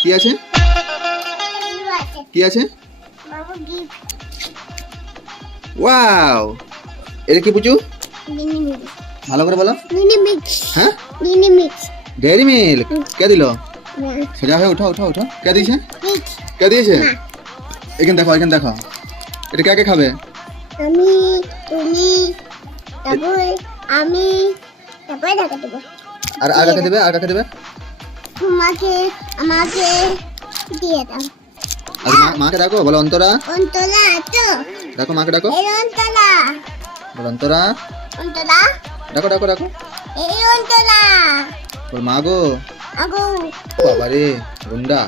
কি আছে কি আছে ওয়াও এটা কি পুচু ভালো করে বলো হ্যাঁ ডেয়ারি মিল্ক কে দিল সোজা হয়ে উঠো উঠো উঠো কে দিয়েছে কে দিয়েছে এখানে দেখো এটা কে কে খাবে আমি তুমি তারপর আমি তারপরে ঢাকা দেব আর কাকে দেবে তোমাকে আমাকে দিয়ে দাও আর মাকে ডাকো বলো অন্তরা তো ডাকো মাকে ডাকো এই অন্তরা বলো অন্তরা ডাকো এই অন্তরা বল মা গো আগো বাবা রে গুন্ডা